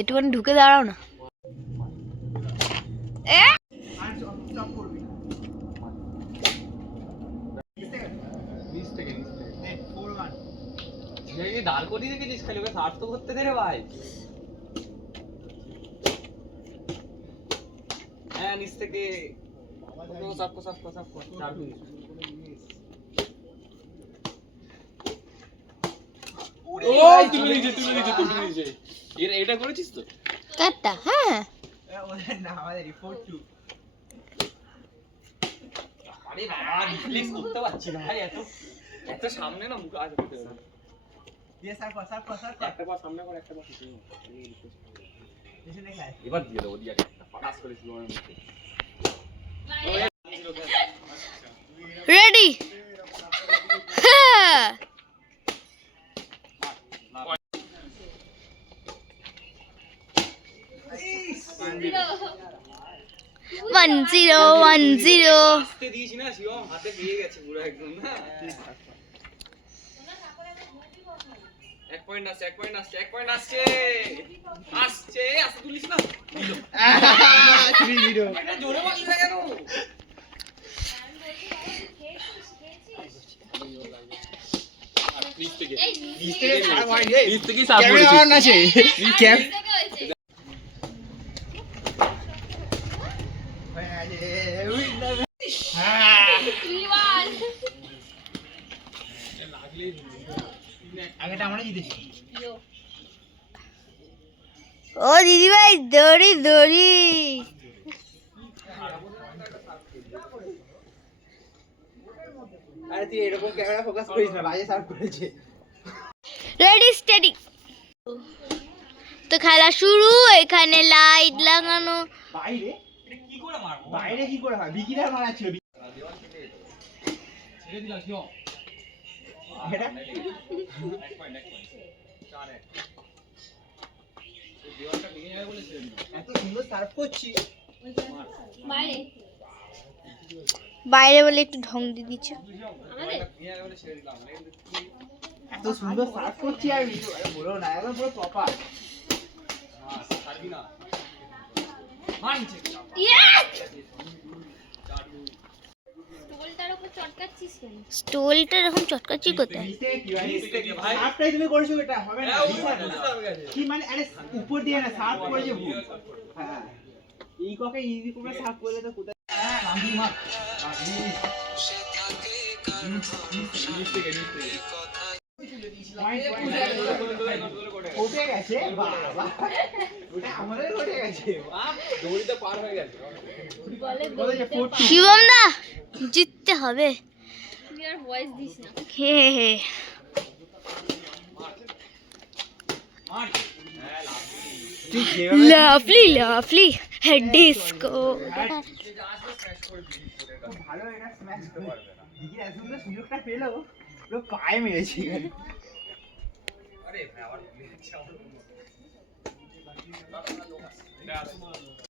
একটু ঢুকে দাঁড়াও না। দাঁড় করিয়ে রেখেছিস, খালি ওকে সার্চ তো করতে দে রে ভাই। হ্যাঁ নিচ থেকে এটা করেছিস তো কাটটা? হ্যাঁ আরে বাবা রিফ্লেক্স করতে পারছি না ভাই, এত সামনে না মুখ আছে দিয়ে স্যার একটা পা সামনে কর, একটা পা পিছনে এবার দিয়ে দেবো, দিয়ে একটা পাস করে শুরু হবে মুখে। রেডি? ওয়ান জিরো দিয়েছি না শিবম, হাতে দিয়ে গেছে পুরো একদম না। এক পয়েন্ট আসছে আসতে তুলিস না, এটা জোরে মারলি না কেন? ও দিদি ভাই দড়ি আরে তুই এরকম ক্যামেরা ফোকাস করিস না, বাজে সার্ভ করেছে। Ready steady. তো খেলা শুরু। এখানে লাইট লাগানো। বাইরে কি করে মারবো? বাইরে কি করে হয়? বিগিনার মারা ছিল। ছেড়ে দিলাম শিবম। এটা এক পয়েন্ট 4-1 দেওয়ালটা ভেঙে যাবে বলে ছেড়ে দিলাম। এত সুন্দর সার্ভ করছি বাইরে বলে একটু ঢং দিয়ে দিচ্ছ। এত সুন্দর সার্ভ করছি আর বলো না, একদম পুরো প্রপার। ছাড়বি না, মার নিচে। স্টোলটা এরকম চটকাচ্ছি কোথায়? সার্ভটাই তুমি করেছো, এটা হবে না। কি মানে আরে উপর দিয়ে না সার্ভ করে যে ভুল। হ্যাঁ এই ককে ইজি করে সার্ভ করলে তো কোথায়? হ্যাঁ রামজি মার ওঠে গেছে বাবা, ওটা আমাদের ওঠে গেছে। দড়ি তো পার হয়ে গেছে। শিবম দা জিততে হবে। হে লাভলি ডিস্কো। ভালো এটা স্ম্যাশ করতে পারবে না, দিদি এত সুন্দর সুযোগটা পেলো, পুরো পায়ে মেরেছি। আরে ভাই আবার ভুলে যাচ্ছি।